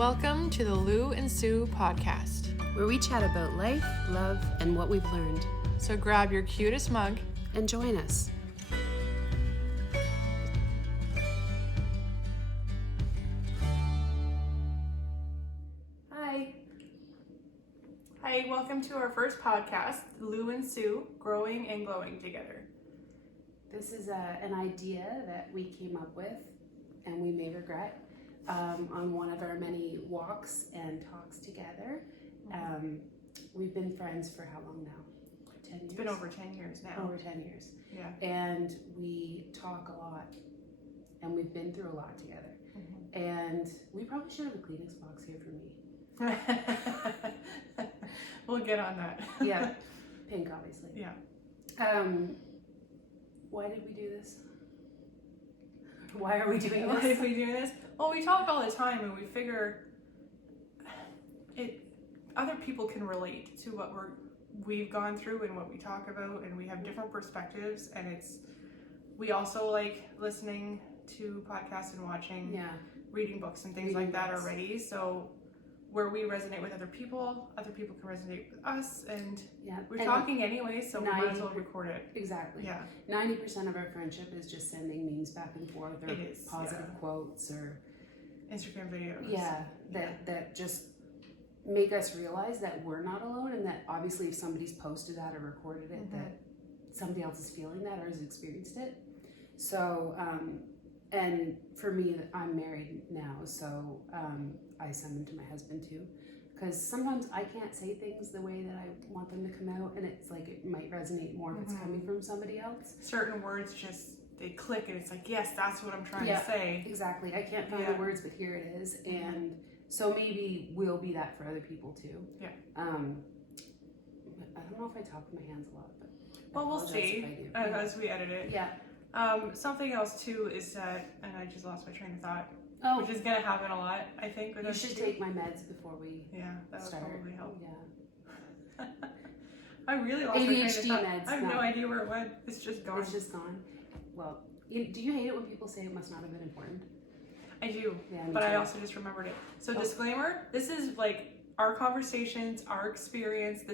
Welcome to the Lou&Sue podcast, where we chat about life, love, and what we've learned. So grab your cutest mug and join us. Hi. Hi, welcome to our first podcast, Lou&Sue, Growing and Glowing Together. This is an idea that we came up with, and we may regret, on one of our many walks and talks together. We've been friends for how long now? 10 years? It's been over 10 years now. Over 10 years. Yeah. And we talk a lot, and we've been through a lot together. Mm-hmm. And we probably should have a Kleenex box here for me. We'll get on that. Yeah. Pink, obviously. Yeah. Why did we do this? Why are we doing this? Why are we doing this? Well, we talk all the time, and we figure other people can relate to what we've gone through and what we talk about, and we have different perspectives, and we also like listening to podcasts and watching, reading books and things like that already. So where we resonate with other people can resonate with us, and we're talking anyway, so we might as well record it. Exactly. Yeah. 90% of our friendship is just sending memes back and forth, or positive quotes, or Instagram videos. Yeah, that just make us realize that we're not alone, and that obviously if somebody's posted that or recorded it, that somebody else is feeling that or has experienced it. So, and for me, I'm married now, so I send them to my husband too, because sometimes I can't say things the way that I want them to come out, and it's like it might resonate more if it's coming from somebody else. Certain words they click, and it's like, yes, that's what I'm trying to say. Exactly. I can't find the words, but here it is. And so maybe we'll be that for other people too. Yeah. I don't know if I talk with my hands a lot, but we'll see as we edit it. Yeah. Something else too is that, and I just lost my train of thought, which is gonna happen a lot, I think. You should take my meds before we that would probably help. Yeah. I really lost my train of thought. Meds. I have no idea where it went. It's just gone. It's just gone. Well, do you hate it when people say it must not have been important? I do, but I also just remembered it. So disclaimer, this is like our conversations, our experience.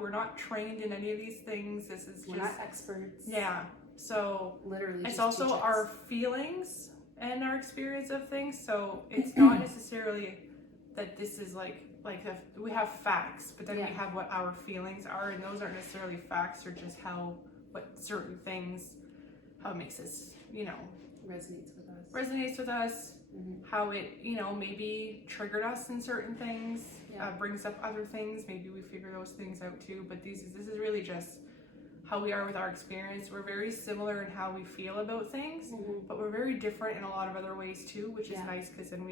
We're not trained in any of these things. We're not experts. Yeah. So literally, it's also our feelings and our experience of things. So it's not necessarily that this is we have facts, but then we have what our feelings are, and those aren't necessarily facts, or just what certain things, how it makes us, resonates with us, how it, maybe triggered us in certain things, brings up other things. Maybe we figure those things out too, but this is really just how we are with our experience. We're very similar in how we feel about things, but we're very different in a lot of other ways too, which is nice, because then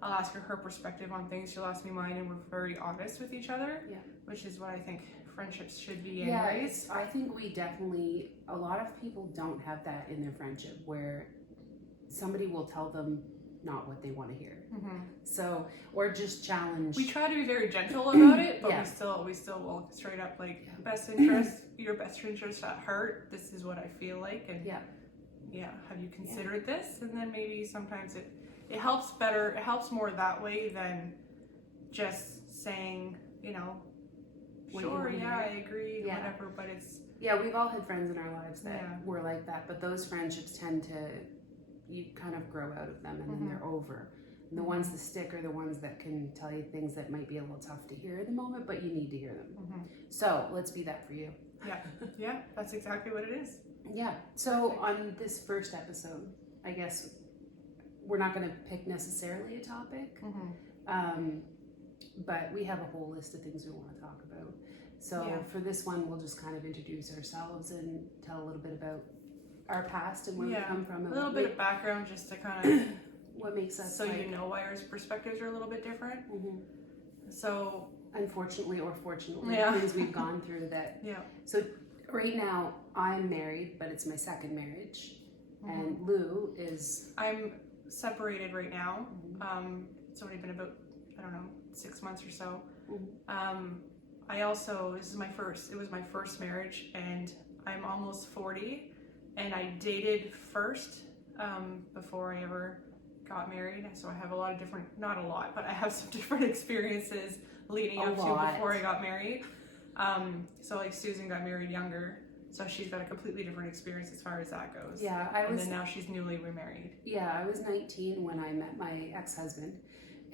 I'll ask her perspective on things, she'll ask me mine, and we're very honest with each other, which is what I think friendships should be anyways. I think a lot of people don't have that in their friendship, where somebody will tell them not what they want to hear. So, or just challenge. We try to be very gentle about it, but we still will straight up best interest, your best interest at heart. This is what I feel like, and have you considered this? And then maybe sometimes it helps better. It helps more that way than just saying, sure, I agree, whatever. But it's we've all had friends in our lives that were like that, but those friendships you kind of grow out of them, and then they're over. And the ones that stick are the ones that can tell you things that might be a little tough to hear at the moment, but you need to hear them. So let's be that for you. Yeah, that's exactly what it is. Yeah. So on this first episode, I guess we're not going to pick necessarily a topic, but we have a whole list of things we want to talk about. So for this one, we'll just kind of introduce ourselves and tell a little bit about our past and where we come from. A little bit of background, just to kind of what makes us why our perspectives are a little bit different. So unfortunately or fortunately, things we've gone through that. So right now I'm married, but it's my second marriage, and Lou is. I'm separated right now. It's only been about 6 months or so. It was my first marriage, and I'm almost 40, and I dated first before I ever got married, so I have a lot of different, not a lot, but I have some different experiences leading up to before I got married. So like Susan got married younger, so she's got a completely different experience as far as that goes. Yeah, and then now she's newly remarried. Yeah, I was 19 when I met my ex-husband,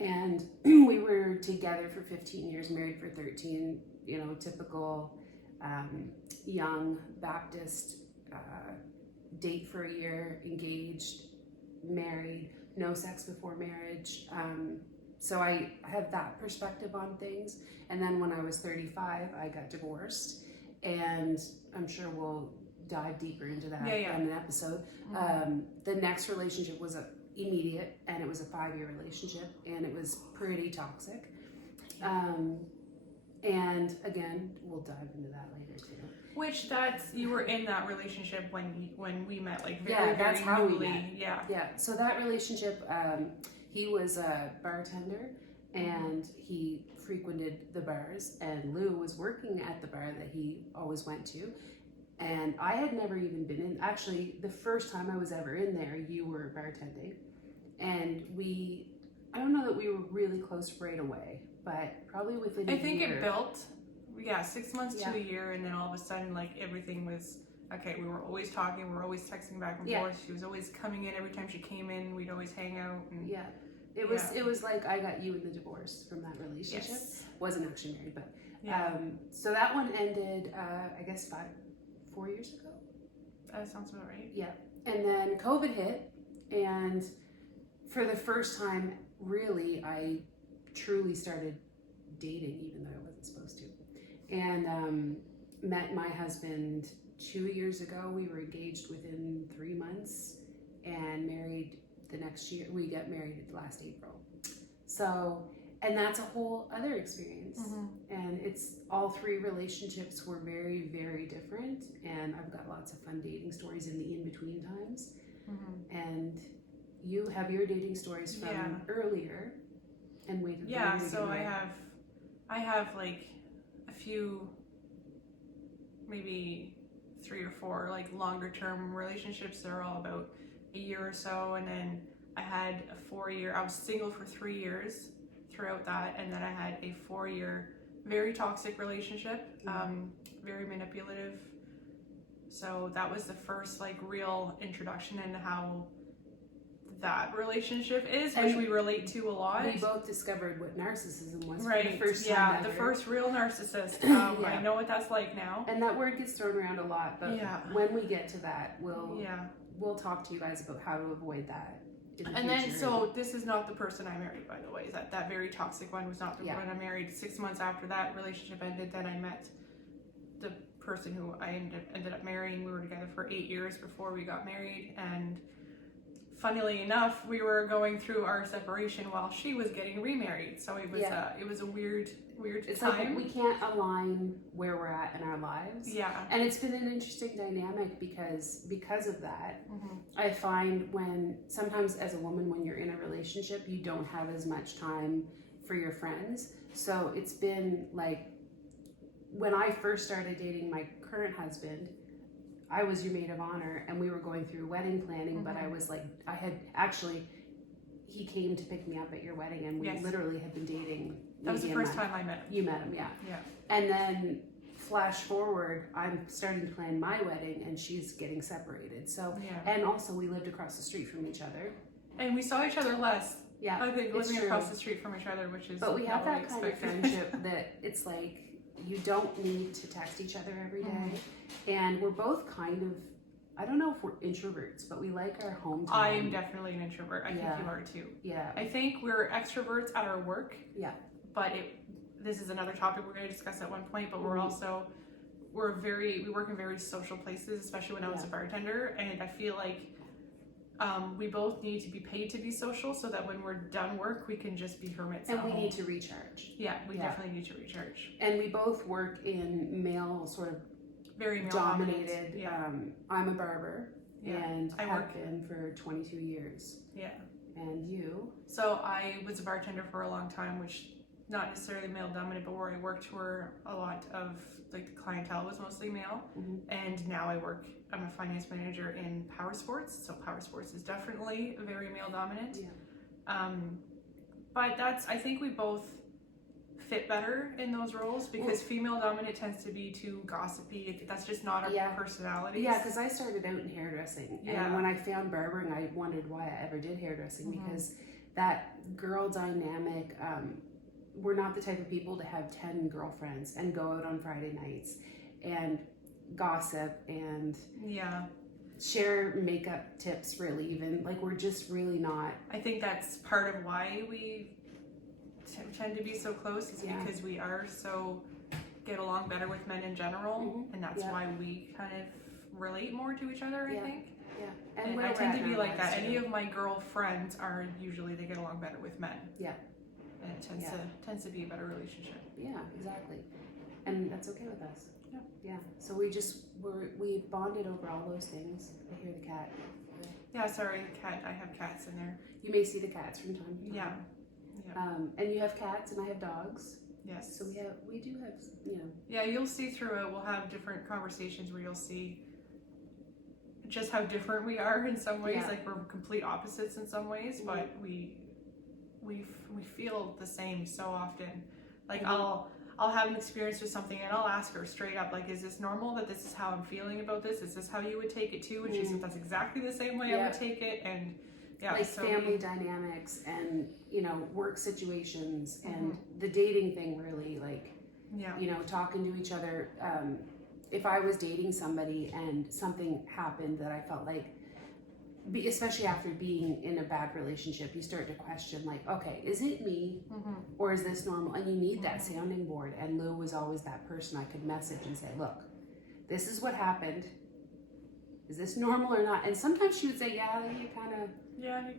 and we were together for 15 years, married for 13. You know, typical young Baptist, date for a year, engaged, married, no sex before marriage. So I have that perspective on things. And then when I was 35, I got divorced, and I'm sure we'll dive deeper into that in an episode. The next relationship was immediate, and it was a 5-year relationship, and it was pretty toxic. And again, we'll dive into that later too. Which you were in that relationship when we met, like that's how newly. we met. Yeah. So that relationship, he was a bartender, and he frequented the bars, and Lou was working at the bar that he always went to, and I had never even been in. Actually, the first time I was ever in there, you were bartending, and I don't know that we were really close right away, but probably within a year. I think it built, 6 months to a year, and then all of a sudden, like, everything was, okay, we were always talking, we were always texting back and forth, she was always coming in, every time she came in, we'd always hang out. And it was like I got you in the divorce from that relationship. Wasn't actually married, but, so that one ended, I guess 4 years ago. That sounds about right. Yeah, and then COVID hit, and for the first time, really, I truly started dating, even though I wasn't supposed to. And met my husband 2 years ago. We were engaged within 3 months and married the next year. We got married last April. So, and that's a whole other experience. And it's all 3 relationships were very, very different. And I've got lots of fun dating stories in the in-between times. And you have your dating stories from earlier. And so I have like a few, maybe 3 or 4 like longer term relationships that are all about a year or so, and then I had a 4-year, I was single for 3 years throughout that, and then I had a 4-year very toxic relationship, very manipulative. So that was the first like real introduction into how that relationship is, which we relate to a lot. We both discovered what narcissism was for the first time ever. The first real narcissist. I know what that's like now. And that word gets thrown around a lot, but when we get to that, we'll talk to you guys about how to avoid that in the future. Then, so this is not the person I married, by the way. That very toxic one was not the one I married. 6 months after that relationship ended, then I met the person who I ended up marrying. We were together for 8 years before we got married, and funnily enough, we were going through our separation while she was getting remarried. So it was a weird it's time. Like we can't align where we're at in our lives. And it's been an interesting dynamic because of that. I find sometimes as a woman, when you're in a relationship, you don't have as much time for your friends. So it's been like, when I first started dating my current husband, I was your maid of honor, and we were going through wedding planning, but I was like, he came to pick me up at your wedding, and we literally had been dating. That was the first time I met him. You met him, yeah. And then flash forward, I'm starting to plan my wedding, and she's getting separated. So, and also we lived across the street from each other. And we saw each other less. I think living across the street from each other, which is. But we have that kind of friendship that it's like, you don't need to text each other every day. And we're both kind of, I don't know if we're introverts, but we like our home time. I am definitely an introvert. I think you are too. I think we're extroverts at our work. But this is another topic we're going to discuss at one point, but we're also, we work in very social places, especially when I was a bartender. And I feel like we both need to be paid to be social, so that when we're done work, we can just be hermits. And we need to recharge. We definitely need to recharge. And we both work in male, sort of very male dominated. I'm a barber, and I have been for 22 years. And you? So I was a bartender for a long time, which not necessarily male dominant, but where I worked were a lot of like the clientele was mostly male. And now I'm a finance manager in power sports. So power sports is definitely very male dominant. But I think we both fit better in those roles because female dominant tends to be too gossipy. That's just not our personalities. Yeah, because I started out in hairdressing, and when I found barbering, I wondered why I ever did hairdressing because that girl dynamic. We're not the type of people to have 10 girlfriends and go out on Friday nights and gossip and share makeup tips. Really, even like we're just really not. I think that's part of why we tend to be so close is because we are so get along better with men in general, and that's why we kind of relate more to each other. I think. Yeah, and I tend to be like that. Any of my girlfriends are usually they get along better with men. Yeah, and it tends to be a better relationship. Yeah, exactly, and that's okay with us. Yeah, yeah. So we bonded over all those things. I hear the cat. Yeah, sorry, cat. I have cats in there. You may see the cats from time to time. Yeah. And you have cats and I have dogs. Yes. So we do have, you know. Yeah, you'll see through it. We'll have different conversations where you'll see just how different we are in some ways. Like we're complete opposites in some ways, but we feel the same so often. Like I'll have an experience with something and I'll ask her straight up, like, is this normal that this is how I'm feeling about this? Is this how you would take it too? And she said that's exactly the same way I would take it. And like family dynamics and, you know, work situations and the dating thing really, like, you know, talking to each other. If I was dating somebody and something happened that I felt like, especially after being in a bad relationship, you start to question like, okay, is it me or is this normal? And you need that sounding board. And Lou was always that person I could message and say, look, this is what happened. Is this normal or not? And sometimes she would say, yeah, you're kind of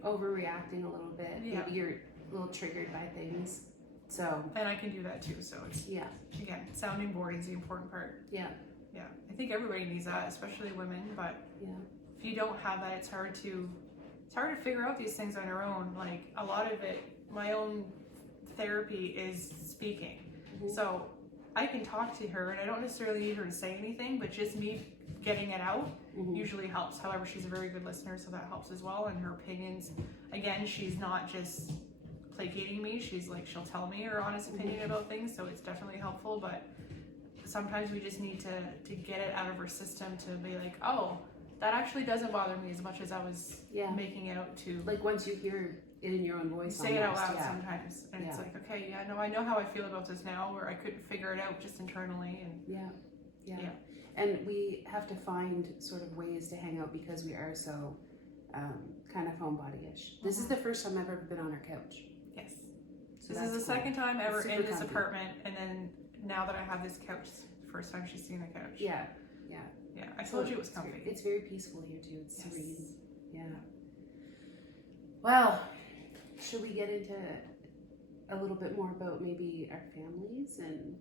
overreacting a little bit. Yeah. Maybe you're a little triggered by things. So. And I can do that too. So it's, again, sounding board is the important part. Yeah. Yeah. I think everybody needs that, especially women. But if you don't have that, it's hard to figure out these things on your own. Like a lot of it, my own therapy is speaking. So I can talk to her and I don't necessarily need her to say anything, but just me getting it out usually helps. However, she's a very good listener, so that helps as well. And her opinions, again, she's not just placating me. She's like, she'll tell me her honest opinion about things, so it's definitely helpful. But sometimes we just need to get it out of her system to be like, oh, that actually doesn't bother me as much as I was making it out to. Like once you hear it in your own voice, say it out loud sometimes, and it's like, okay, no, I know how I feel about this now, where I couldn't figure it out just internally, and and we have to find sort of ways to hang out because we are so kind of homebody-ish. This is the first time I've ever been on her couch. Yes. So this is the second time ever in this apartment, and then now that I have this couch, it's the first time she's seen the couch. Yeah. I told you it was comfy. It's very peaceful here too. It's serene. Yeah. Well, should we get into a little bit more about maybe our families? And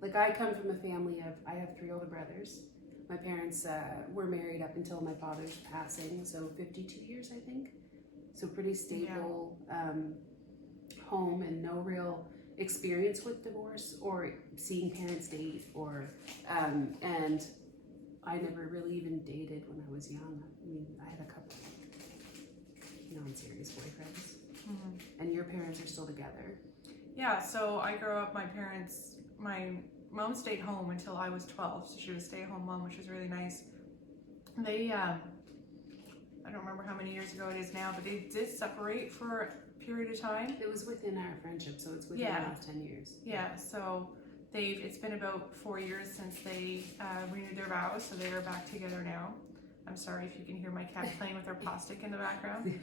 like I come from a family of, I have 3 older brothers. My parents were married up until my father's passing, so 52 years, I think. So pretty stable home and no real experience with divorce or seeing parents date or and I never really even dated when I was young. I mean, I had a couple non-serious boyfriends. And your parents are still together? Yeah, so I grew up, my mom stayed home until I was 12, so she was a stay-at-home mom, which was really nice. They I don't remember how many years ago it is now, but they did separate for a period of time. It was within our friendship, so it's within the last 10 years. Yeah, so it's been about 4 years since they renewed their vows, so they are back together now. I'm sorry if you can hear my cat playing with her plastic in the background.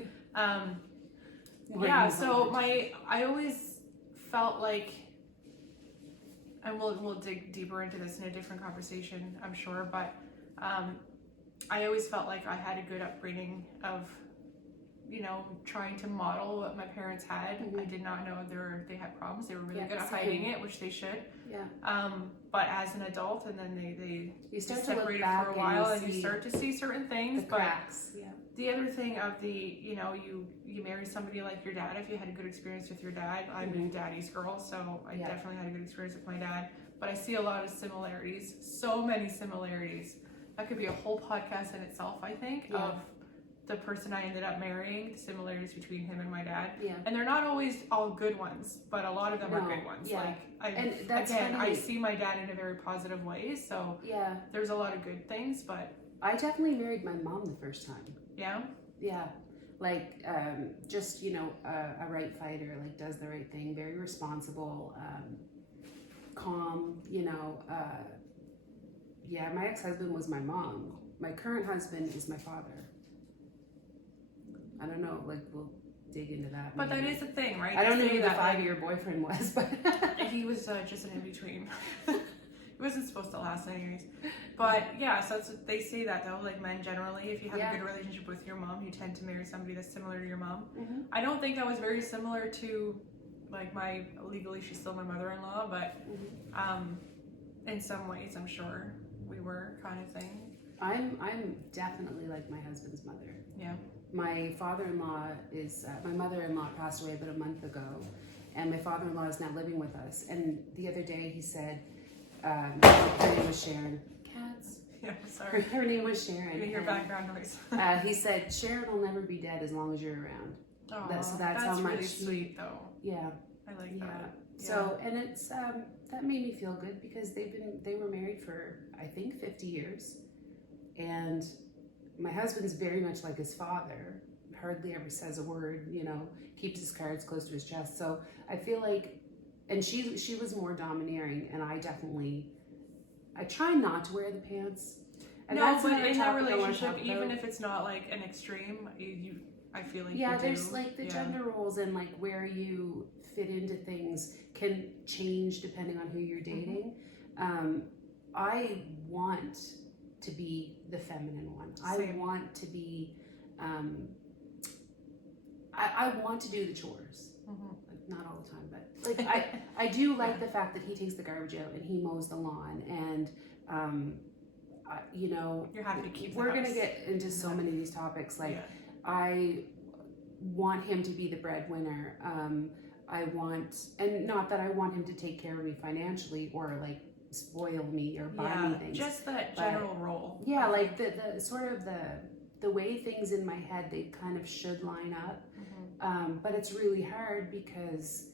So I always felt like, and we'll dig deeper into this in a different conversation, I'm sure, but I always felt like I had a good upbringing of, trying to model what my parents had. I did not know they had problems. They were really good at hiding it, which they should. But as an adult, and then they separated for a while, and you start to see certain things. The cracks. The other thing of you marry somebody like your dad. If you had a good experience with your dad, I'm a daddy's girl, so I definitely had a good experience with my dad. But I see a lot of similarities, so many similarities. That could be a whole podcast in itself, I think, of the person I ended up marrying, the similarities between him and my dad. Yeah. And they're not always all good ones, but a lot of them are good ones. Yeah. And that's again, funny. I see my dad in a very positive way, so Yeah. there's a lot of good things, but I definitely married my mom the first time. yeah. Yeah. Like, just, you know, a right fighter, like does the right thing, very responsible, calm, you know, yeah, my ex-husband was my mom. My current husband is my father. I don't know, like, we'll dig into that. But maybe. that is the thing, right? I don't know They who say the that, 5-year boyfriend was, but he was just an in-between. It wasn't supposed to last anyways. But yeah, so that's what they say that though, like men generally, if you have a good relationship with your mom, you tend to marry somebody that's similar to your mom. Mhm. I don't think I was very similar to, like, legally she's still my mother-in-law, but in some ways I'm sure we were, kind of thing. I'm definitely like my husband's mother. Yeah. My father-in-law is, my mother-in-law passed away about a month ago, and my father-in-law is now living with us. And the other day he said, her name was Sharon. Cats. Yeah, sorry. Her name was Sharon. You can hear background noise. He said, Sharon will never be dead as long as you're around. Oh, that's how much really he, sweet though. Yeah. I like that. So, and it's, that made me feel good because they were married for, I think, 50 years. And my husband's very much like his father, hardly ever says a word, you know, keeps his cards close to his chest. So I feel like, and she was more domineering, and I try not to wear the pants. And no, that's but in that topic relationship, even if it's not like an extreme, I feel like there's like the gender roles and like where you fit into things can change depending on who you're dating. I want to be the feminine one. Same. I want to be, I want to do the chores. Like, not all the time, but like I do like the fact that he takes the garbage out and he mows the lawn, and you know, you're happy to keep. We're gonna get into so many of these topics. Like I want him to be the breadwinner. I want, and not that I want him to take care of me financially or like spoil me or buy me things. Just that general role. Yeah, like the sort of the way things in my head, they kind of should line up. But it's really hard because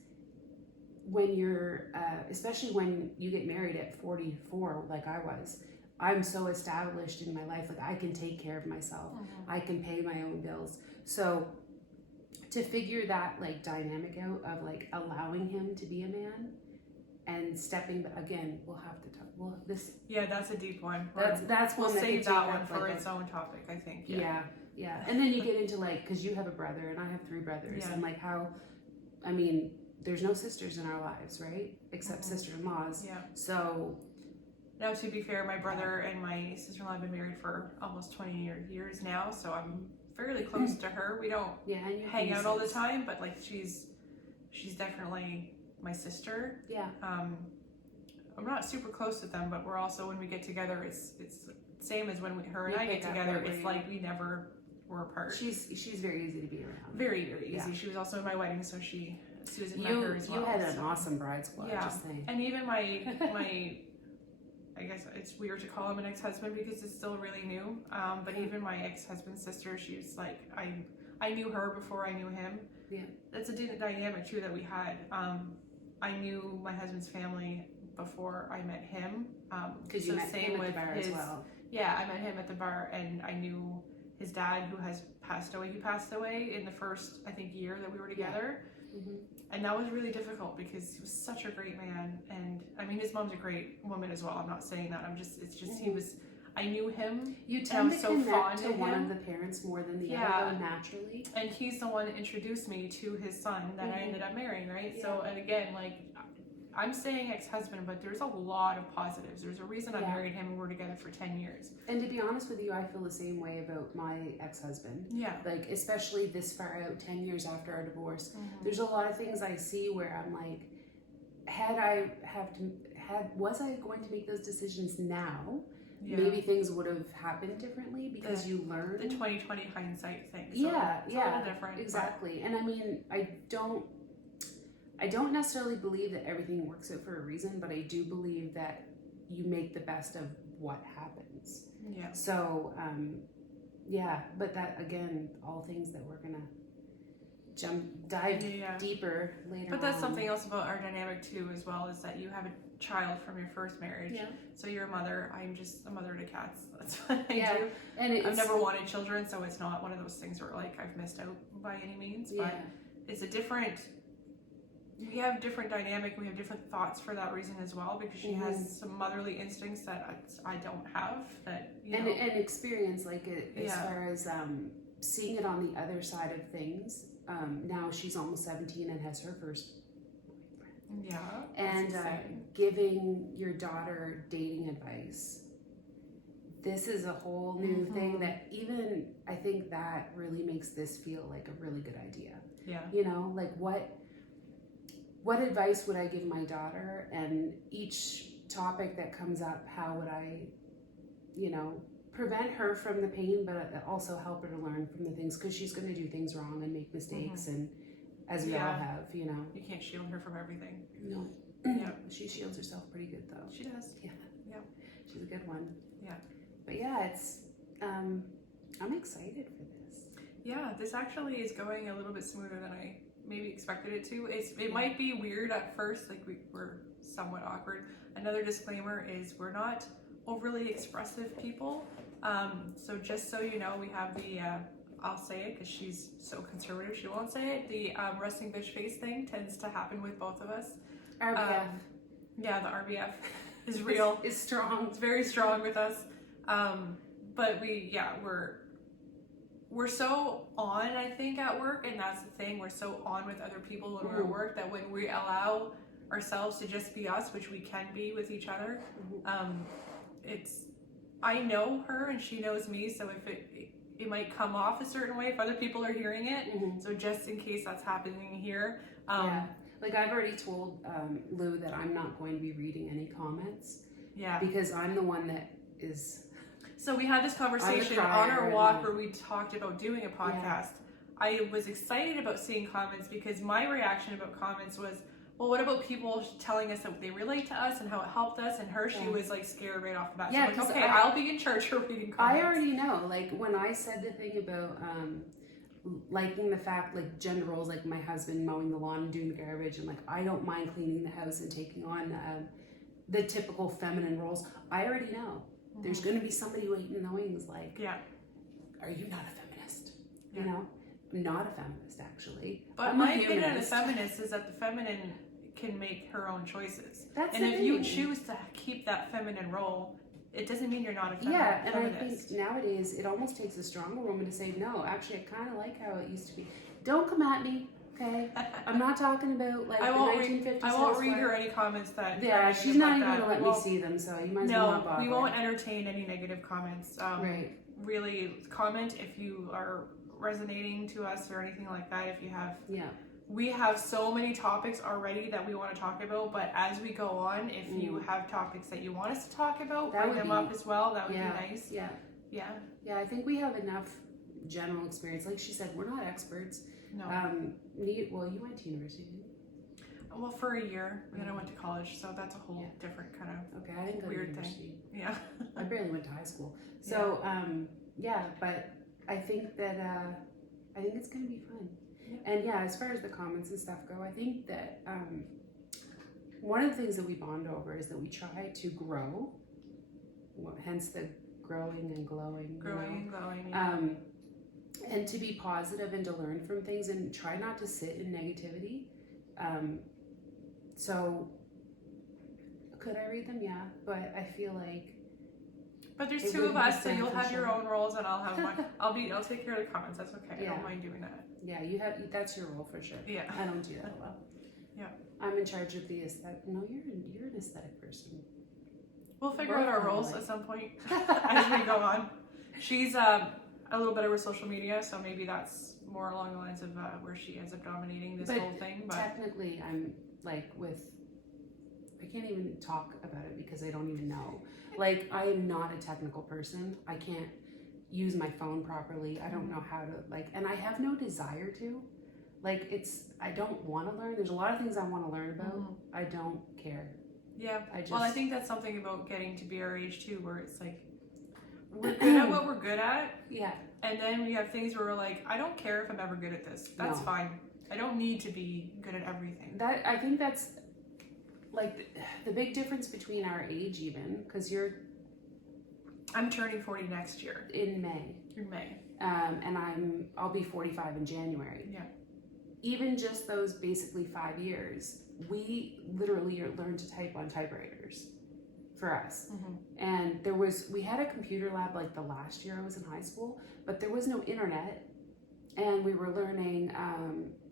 when you're, especially when you get married at 44, like I was, I'm so established in my life, like I can take care of myself. I can pay my own bills. So to figure that like dynamic out of like allowing him to be a man and stepping, again, we'll have to talk. Well, this. Yeah, that's a deep one. That's we'll one save that one for like its own topic, I think. Yeah. And then you get into like, because you have a brother and I have 3 brothers, and like how, I mean, there's no sisters in our lives, right? Except sister-in-laws. Yeah. So. Now, to be fair, my brother and my sister-in-law have been married for almost 20 years now, so I'm fairly close to her. We don't and you hang out all the time, but like she's definitely my sister. Yeah. I'm not super close with them, but we're also, when we get together, it's same as when her and I get together. It's like we never were apart. She's very easy to be around. Very, very easy. She was also in my wedding, so Susan met her as well. You had an awesome bride squad. Yeah. Just saying. And even my I guess it's weird to call him an ex-husband because it's still really new. But even my ex-husband's sister, she was like, I knew her before I knew him. Yeah. That's a dynamic too that we had. I knew my husband's family before I met him. Because you met him at the bar as well. Yeah, I met him at the bar, and I knew his dad, who has passed away. He passed away in the first, I think, year that we were together. And that was really difficult because he was such a great man. And I mean, his mom's a great woman as well. I'm not saying that. It's just I knew him. You tend to connect to one of the parents more than the other, naturally. And he's the one that introduced me to his son that I ended up marrying, right? Yeah. So, and again, like, I'm saying ex-husband, but there's a lot of positives. There's a reason I married him and we're together for 10 years. And to be honest with you, I feel the same way about my ex-husband. Yeah. Like, especially this far out, 10 years after our divorce, there's a lot of things I see where I'm like, was I going to make those decisions now? Yeah. Maybe things would have happened differently because you learn. The 2020 hindsight thing. So it's a little different. Exactly. And I mean, I don't necessarily believe that everything works out for a reason, but I do believe that you make the best of what happens. Yeah. So, yeah, but that again, all things that we're gonna dive deeper later. But that's on. something else about our dynamic too, as well, is that you have a child from your first marriage. Yeah. So you're a mother. I'm just a mother to cats. That's what I Yeah. do. And I've never wanted children, so it's not one of those things where like I've missed out by any means. But it's a different. We have different dynamic. We have different thoughts for that reason as well, because she has some motherly instincts that I don't have. That and experience like it as far as seeing it on the other side of things. Now she's almost 17 and has her first boyfriend. Yeah. And giving your daughter dating advice. This is a whole new thing that even I think that really makes this feel like a really good idea. Yeah. You know, like what advice would I give my daughter? And each topic that comes up, how would I, you know, prevent her from the pain, but also help her to learn from the things, because she's going to do things wrong and make mistakes, and as we all have, you know. You can't shield her from everything. No. Yeah. She shields herself pretty good though. She does. Yeah. Yeah. She's a good one. Yeah. But yeah, it's I'm excited for this. Yeah, this actually is going a little bit smoother than I maybe expected it to. It might be weird at first, like we're somewhat awkward. Another disclaimer is we're not overly expressive people. So just so you know, we have the I'll say it because she's so conservative, she won't say it. The resting bitch face thing tends to happen with both of us. RBF. Yeah, the RBF is real. It's strong. It's very strong with us. But we're so on, I think, at work, and that's the thing. We're so on with other people when we're at work that when we allow ourselves to just be us, which we can be with each other, I know her and she knows me, so if it might come off a certain way if other people are hearing it. So just in case that's happening here. Like I've already told Lou that I'm not going to be reading any comments. Yeah. Because I'm the one that is. So we had this conversation on our walk where we talked about doing a podcast. Yeah. I was excited about seeing comments because my reaction about comments was, well, what about people telling us that they relate to us and how it helped us? And she was like scared right off the bat. Yeah, so like, okay, I'll be in charge of reading comments. I already know. Like when I said the thing about liking the fact, like gender roles, like my husband mowing the lawn and doing the garbage, and like I don't mind cleaning the house and taking on the typical feminine roles. I already know. There's going to be somebody waiting in the wings like, are you not a feminist? Yeah. You know? I'm not a feminist, actually. But my opinion on a feminist is that the feminine can make her own choices. That's and if you choose to keep that feminine role, it doesn't mean you're not a feminist. Yeah, and I think nowadays it almost takes a stronger woman to say, no, actually I kind of like how it used to be. Don't come at me. Okay, I'm not talking about like the 1950s. I won't read her any comments that. Yeah, she's not even gonna let me see them, so you might as well not bother. No, we won't entertain any negative comments. Right. Really, comment if you are resonating to us or anything like that. If you have. Yeah. We have so many topics already that we want to talk about, but as we go on, if you have topics that you want us to talk about, bring them up as well. That would be nice. Yeah. Yeah. Yeah, I think we have enough general experience. Like she said, we're not experts. No. Well, you went to university, didn't you? Well, for a year, and then I went to college, so that's a whole different kind of okay. I didn't go weird to university. Thing. Yeah. I barely went to high school. So but I think that I think it's gonna be fun. Yeah. And as far as the comments and stuff go, I think that one of the things that we bond over is that we try to grow. Hence the growing and glowing. Growing and glowing. Yeah. And to be positive and to learn from things and try not to sit in negativity. So could I read them? Yeah, but I feel like. But there's two of us, so you'll have your own roles and I'll have mine. I'll take care of the comments. That's okay. I don't mind doing that. Yeah, that's your role for sure. Yeah. I don't do that a lot. Yeah. I'm in charge of the aesthetic. No, you're an aesthetic person. We'll figure out our roles at some point as we go on. She's a little better with social media, so maybe that's more along the lines of where she ends up dominating this whole thing. But technically, I'm like I can't even talk about it because I don't even know. Like, I am not a technical person. I can't use my phone properly. I don't know how to, and I have no desire to. Like, I don't want to learn. There's a lot of things I want to learn about. I don't care. Yeah. I think that's something about getting to be our age too, where it's like, we're good at what we're good at. Yeah. And then we have things where we're like, I don't care if I'm ever good at this. That's fine. I don't need to be good at everything. I think that's like the big difference between our age, even because I'm turning 40 next year in May. In May. And I'll be 45 in January. Yeah. Even just those basically 5 years, we literally learned to type on typewriters for us. And we had a computer lab like the last year I was in high school, but there was no internet, and we were learning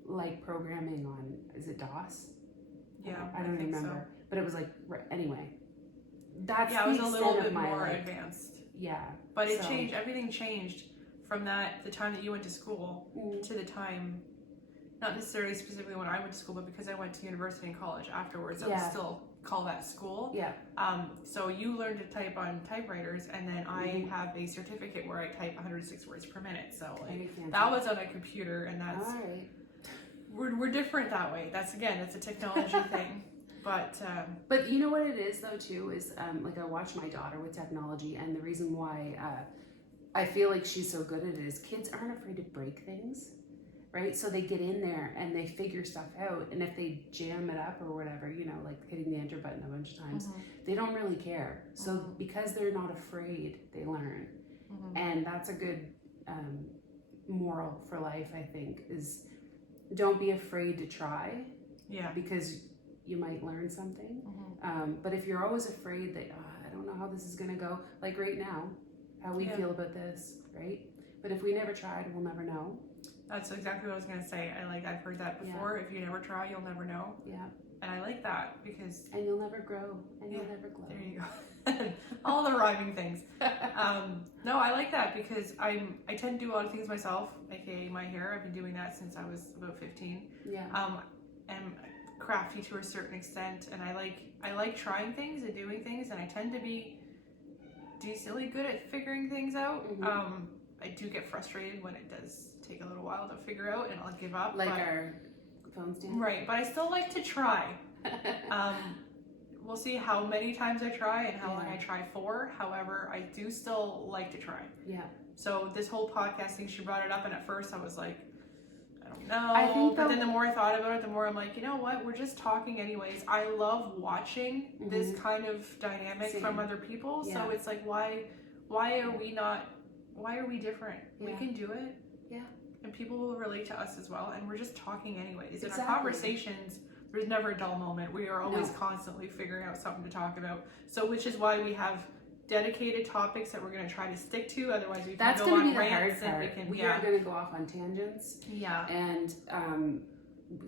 like programming on, is it DOS? Yeah, I don't remember, so. But it was like anyway. That's it was a little bit my, more like, advanced. Yeah, but it changed. Everything changed from the time that you went to school to the time. Not necessarily specifically when I went to school, but because I went to university and college afterwards, I would still call that school. Yeah. So you learned to type on typewriters, and then I have a certificate where I type 106 words per minute. So like, that was on a computer, and that's all right. We're different that way. That's a technology thing. But you know what it is though too is like I watch my daughter with technology, and the reason why I feel like she's so good at it is kids aren't afraid to break things. Right, so they get in there and they figure stuff out, and if they jam it up or whatever, you know, like hitting the enter button a bunch of times, they don't really care. So because they're not afraid, they learn, and that's a good moral for life. I think is don't be afraid to try. Yeah, because you might learn something. But if you're always afraid that I don't know how this is gonna go, like right now, how we feel about this, right? But if we never tried, we'll never know. That's exactly what I was gonna say. I've heard that before. If you never try, you'll never know. Yeah. And I like that because. And you'll never grow, and you'll never glow. There you go. All the rhyming things. No, I like that because I tend to do a lot of things myself, aka my hair. I've been doing that since I was about 15. Yeah. I'm crafty to a certain extent, and I like trying things and doing things, and I tend to be decently good at figuring things out. I do get frustrated when it does take a little while to figure out, and I'll give up. Like our phone stand? Right, but I still like to try. We'll see how many times I try and how long I try for. However, I do still like to try. Yeah. So this whole podcast thing, she brought it up, and at first I was like, I don't know. I think but then the more I thought about it, the more I'm like, you know what? We're just talking anyways. I love watching this kind of dynamic from other people. Yeah. So it's like, why are we different? Yeah. We can do it. Yeah. And people will relate to us as well. And we're just talking anyways. In our conversations, there's never a dull moment. We are always constantly figuring out something to talk about. So which is why we have dedicated topics that we're going to try to stick to. Otherwise, we can go on rants and we are going to go off on tangents. Yeah. And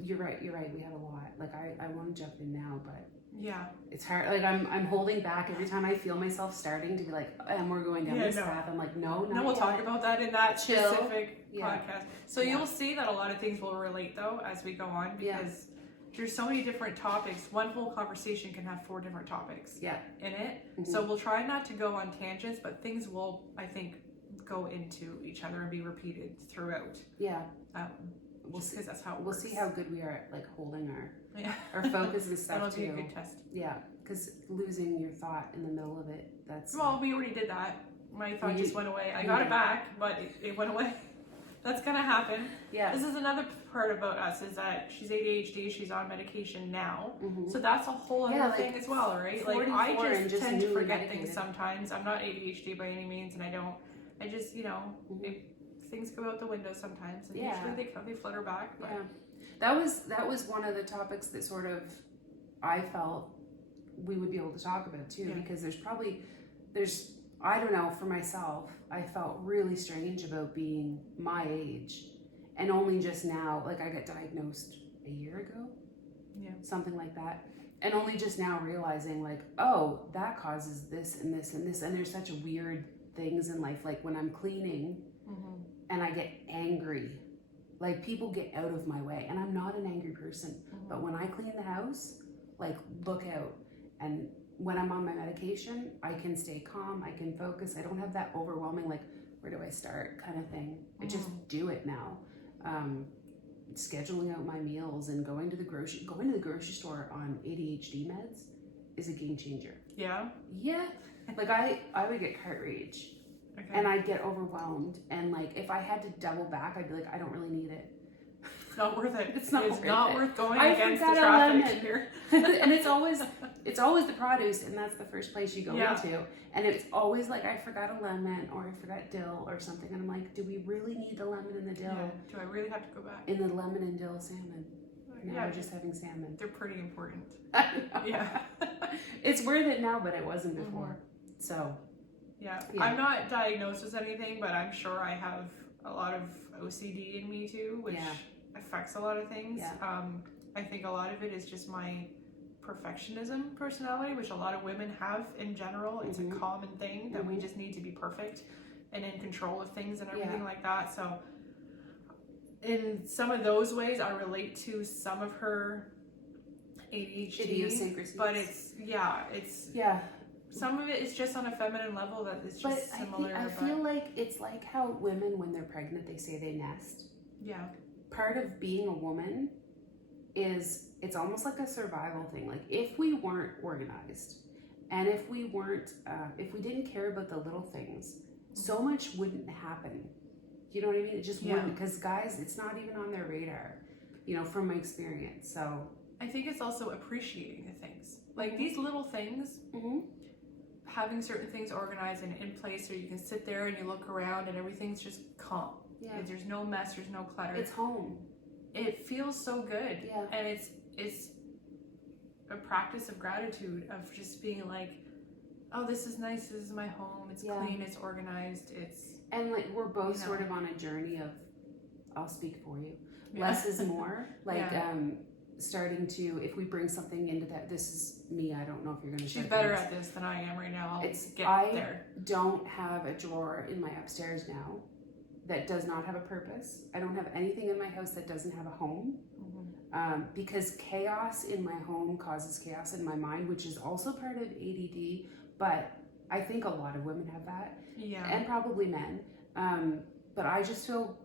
you're right. We have a lot. Like I want to jump in now, but yeah, it's hard. Like I'm holding back every time I feel myself starting to be like, and we're going down this path. I'm like, no, we'll talk about that in that specific podcast. So you'll see that a lot of things will relate though as we go on because there's so many different topics. One whole conversation can have 4 different topics in it. So we'll try not to go on tangents, but things will, I think, go into each other and be repeated throughout. Yeah. We'll see. Because that's how it works. We'll see how good we are at like holding our focus and stuff. That'll be a good test. Yeah, because losing your thought in the middle of it, that's... Well, we already did that. My thought just went away. I got it back, but it went away. That's gonna happen. Yeah. This is another part about us is that she's ADHD. She's on medication now, so that's a whole other thing as well, right? Like I just tend to forget things sometimes. I'm not ADHD by any means, and I don't. I just things go out the window sometimes, and usually they flutter back. But. Yeah, that was one of the topics that sort of I felt we would be able to talk about too, because there's I don't know, for myself, I felt really strange about being my age, and only just now, like I got diagnosed a year ago, something like that, and only just now realizing like, oh, that causes this and this and this, and there's such weird things in life, like when I'm cleaning and I get angry, like people get out of my way, and I'm not an angry person, but when I clean the house, like look out. And when I'm on my medication, I can stay calm, I can focus, I don't have that overwhelming, like, where do I start kind of thing. I just do it now. Scheduling out my meals and going to the grocery store on ADHD meds is a game changer. Yeah? Yeah. Like I would get cart rage Okay. and I'd get overwhelmed. And like, if I had to double back, I'd be like, I don't really need it. It's not worth it. It's not worth going I against the forgot a traffic lemon. here. And it's always the produce, and that's the first place you go Yeah. into. And it's always like, I forgot a lemon, or I forgot dill or something. And I'm like, do we really need the lemon and the dill Yeah. Do I really have to go back? in the lemon and dill salmon? Now Yeah, we're just having salmon. they're pretty important. I know. Yeah. It's worth it now, but it wasn't before. So Yeah. Yeah. I'm not diagnosed with anything, but I'm sure I have a lot of OCD in me too, which Yeah. affects a lot of things. Yeah. I think a lot of it is just my perfectionism personality, which a lot of women have in general. It's a common thing that we just need to be perfect and in control of things and everything like that. So in some of those ways, I relate to some of her ADHD, idiosyncrasies. but it's some of it is just on a feminine level that is But just similar. I feel like it's like how women, when they're pregnant, they say they nest. Yeah. Part of being a woman is it's almost like a survival thing. Like, if we weren't organized, and if we didn't care about the little things, so much wouldn't happen. You know what I mean? It just wouldn't, because guys, it's not even on their radar, from my experience. So I think it's also appreciating the things. Like these little things, having certain things organized and in place so you can sit there and you look around and everything's just calm. Yeah. There's no mess, there's no clutter. It's home. It feels so good. Yeah. And it's a practice of gratitude, of just being like, oh, this is nice, this is my home, it's clean, it's organized, and like, we're both sort of on a journey of, I'll speak for you, less is more. Like starting to, if we bring something into that, this is me, I don't know if you're going to She's better at this than I am right now. I don't have a drawer in my upstairs now that does not have a purpose. I don't have anything in my house that doesn't have a home. Because chaos in my home causes chaos in my mind, which is also part of ADD, but I think a lot of women have that, and probably men. But I just feel,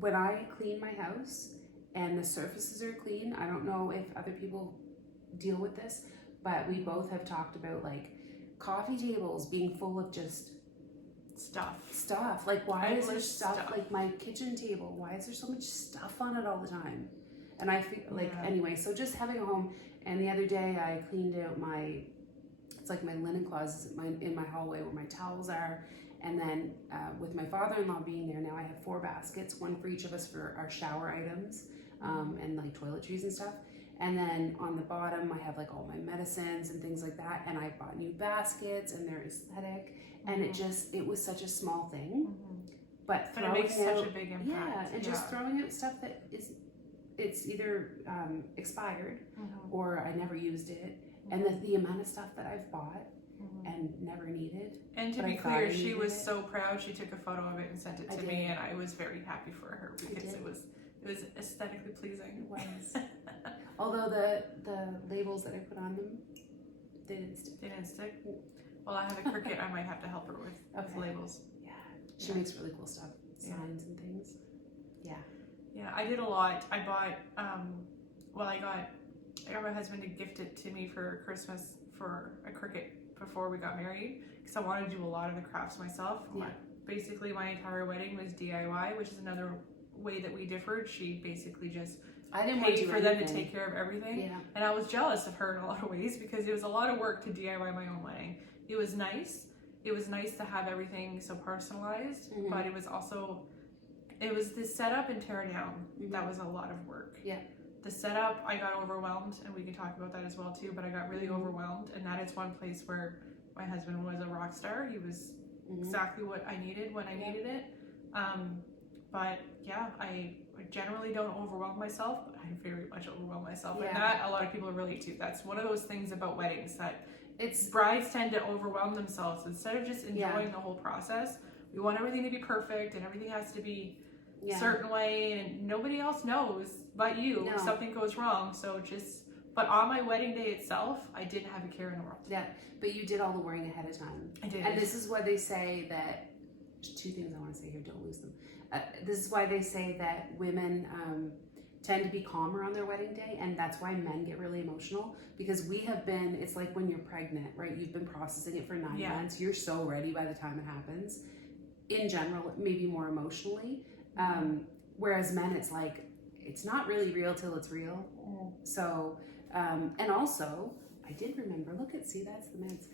when I clean my house and the surfaces are clean, I don't know if other people deal with this, but we both have talked about like coffee tables being full of just stuff. Like, why is there stuff like my kitchen table? Why is there so much stuff on it all the time? And I feel like, anyway, so just having a home. And the other day I cleaned out my linen closet in my hallway where my towels are. And then with my father-in-law being there, now I have 4 baskets, one for each of us for our shower items, and like toiletries and stuff. And then on the bottom, I have like all my medicines and things like that. And I bought new baskets, and they're aesthetic. And it was such a small thing, but it makes such a big impact. Just throwing out stuff that it's either expired or I never used it, and the amount of stuff that I've bought and never needed. And to be clear, she was so proud. She took a photo of it and sent it to me, and I was very happy for her because it was aesthetically pleasing. It was. Although the labels that I put on them, they didn't stick. They didn't stick? Well, I have a Cricut. I might have to help her with labels. Yeah, she makes really cool stuff, signs and things. Yeah, I did a lot. I bought, I got my husband to gift it to me for Christmas for a Cricut before we got married, because I wanted to do a lot of the crafts myself. Basically, my entire wedding was DIY, which is another way that we differed. She basically just paid for them to take care of everything. And I was jealous of her in a lot of ways, because it was a lot of work to DIY my own wedding. It was nice. It was nice to have everything so personalized, but it was also, it was the setup and tear down. That was a lot of work. The setup, I got overwhelmed, and we can talk about that as well too, but I got really overwhelmed, and that is one place where my husband was a rock star. He was exactly what I needed when I needed it. But yeah, I generally don't overwhelm myself, but I very much overwhelm myself. And that a lot of people relate to. That's one of those things about weddings, that brides tend to overwhelm themselves instead of just enjoying the whole process. We want everything to be perfect, and everything has to be a certain way, and nobody else knows but you if something goes wrong. So but on my wedding day itself, I didn't have a care in the world. Yeah, but you did all the worrying ahead of time. I did. And this is why they say that, 2 things I want to say here, don't lose them. This is why they say that women tend to be calmer on their wedding day, and that's why men get really emotional, because it's like when you're pregnant, right? You've been processing it for 9 months. You're so ready by the time it happens. in general, maybe more emotionally. Whereas men, it's like, it's not really real till it's real. So, and also, I did remember, see, that's the meds.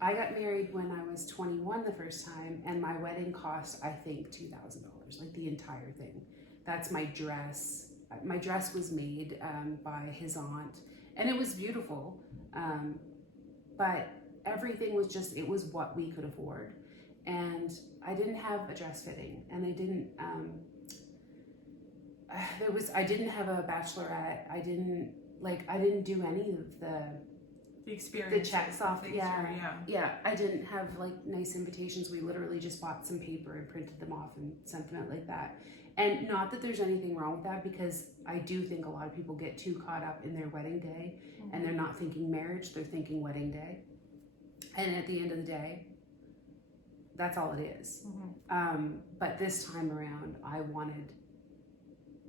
I got married when I was 21 the first time, and my wedding cost, I think, $2,000, like the entire thing. That's my dress. My dress was made by his aunt, and it was beautiful. But everything was just, it was what we could afford. And I didn't have a dress fitting, and I didn't, I didn't have a bachelorette. I didn't do any of the experience, the checks off. Yeah. I didn't have like nice invitations. We literally just bought some paper and printed them off and sent them out like that. And not that there's anything wrong with that, because I do think a lot of people get too caught up in their wedding day, and they're not thinking marriage, they're thinking wedding day. And at the end of the day, that's all it is. But this time around, I wanted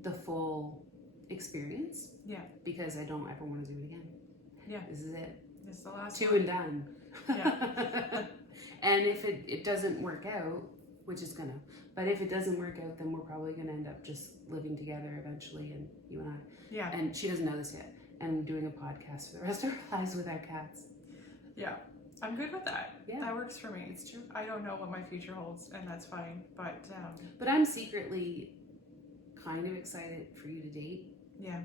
the full experience. Yeah. Because I don't ever want to do it again. Yeah. This is it. This is the last Two one. and done. Yeah. And if it doesn't work out, which is gonna, but if it doesn't work out, then we're probably gonna end up just living together eventually, and you and I. Yeah. And she doesn't know this yet. And doing a podcast for the rest of our lives with our cats. Yeah. I'm good with that. Yeah. That works for me. It's true. I don't know what my future holds, and that's fine. But I'm secretly kind of excited for you to date. yeah.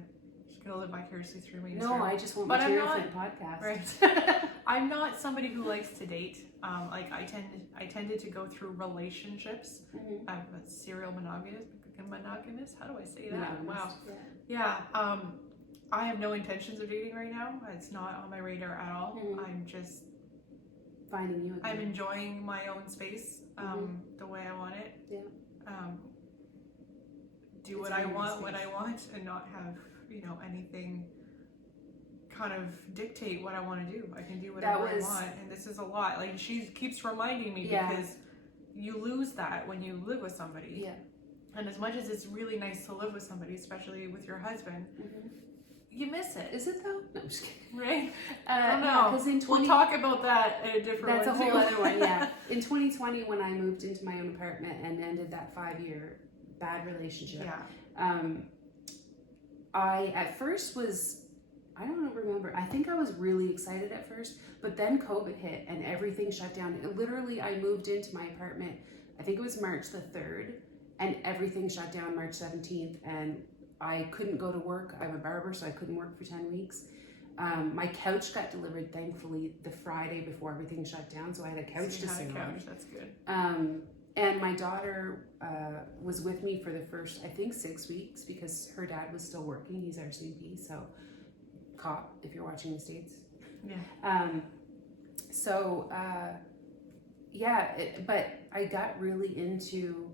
Just gonna live vicariously through me. No, I just want But I'm material not- for the podcast. Right. I'm not somebody who likes to date. Like I tended to go through relationships. I'm a serial monogamous. How do I say that? Monogamous. Wow. Yeah. Yeah. I have no intentions of dating right now. It's not on my radar at all. I'm just Finding you again. I'm enjoying my own space, the way I want it. Yeah. Do It's what I very want nice when space. I want, and not have anything kind of dictate what I want to do. I can do whatever I want, and this is a lot. Like, she keeps reminding me, Yeah. because you lose that when you live with somebody. Yeah. And as much as it's really nice to live with somebody, especially with your husband, you miss it. Is it though? No, I'm just kidding. Right? I don't know. Because in We'll talk about that in a different That's a one whole too. other one, yeah. In 2020, when I moved into my own apartment and ended that 5-year bad relationship, Yeah. I at first was, I don't remember, I think I was really excited at first, but then COVID hit and everything shut down. Literally, I moved into my apartment, I think it was March the 3rd, and everything shut down March 17th, and I couldn't go to work. I'm a barber, so I couldn't work for 10 weeks. My couch got delivered, thankfully, the Friday before everything shut down, so I had a couch to sit on. That's good. And my daughter was with me for the first, I think, 6 weeks, because her dad was still working. He's our CP, so cop, if you're watching the States. Yeah. But I got really into,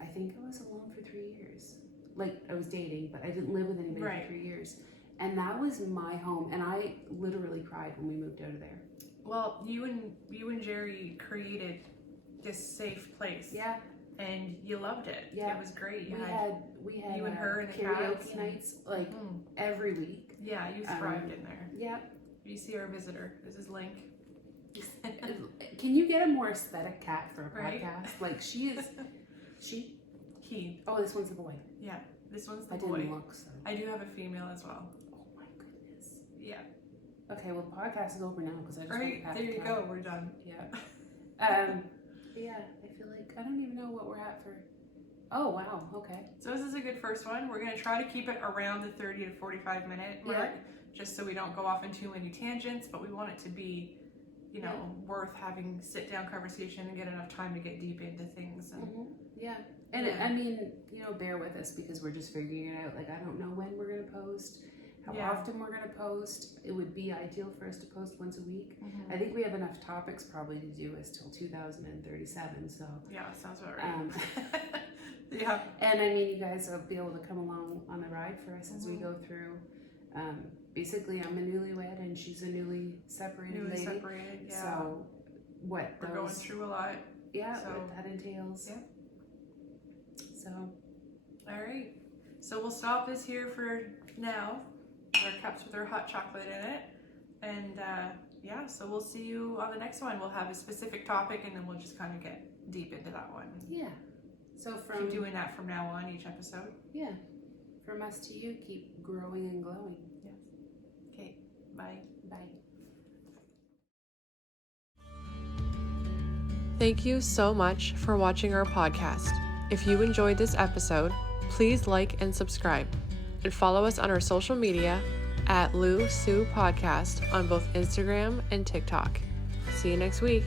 I think I was alone for 3 years. Like, I was dating, but I didn't live with anybody Right. for 3 years. And that was my home, and I literally cried when we moved out of there. Well, you and Jerry created this safe place. Yeah. And you loved it. Yeah. It was great. We had you and her and the karaoke cats nights, like, every week. Yeah, you thrived in there. Yeah. You see our visitor. This is Link. Can you get a more aesthetic cat for a Right? podcast? Like, she. He. Oh, this one's the boy. Yeah. This one's the I boy. didn't look so. I do have a female as well. Oh my goodness. Yeah. Okay, well, the podcast is over now because I just Right. went There you past go. We're done. Yeah. Yeah, I feel like I don't even know what we're at for. Oh wow. Okay. So this is a good first one. We're gonna try to keep it around the 30 to 45 minute mark, just so we don't go off in too many tangents. But we want it to be, worth having sit down conversation and get enough time to get deep into things. And Yeah. And Yeah. I mean, bear with us because we're just figuring it out. Like, I don't know when we're gonna post, how Yeah. often we're gonna post. It would be ideal for us to post once a week. Mhm. I think we have enough topics probably to do us till 2037. So. Yeah, sounds about right. Yeah. And I mean, you guys will be able to come along on the ride for us as we go through. Basically, I'm a newlywed and she's a newly separated lady. Separated, yeah. So, what We're going through a lot. Yeah, so, what that entails. Yeah. So, all right. So we'll stop this here for now. Our cups with our hot chocolate in it, and so we'll see you on the next one. We'll have a specific topic, and then we'll just kind of get deep into that one. Yeah. So Keep doing that from now on, each episode. Yeah. From us to you, keep growing and glowing. Yes. Okay. Bye. Bye. Thank you so much for watching our podcast. If you enjoyed this episode, please like and subscribe, and follow us on our social media at Lou&Sue Podcast on both Instagram and TikTok. See you next week.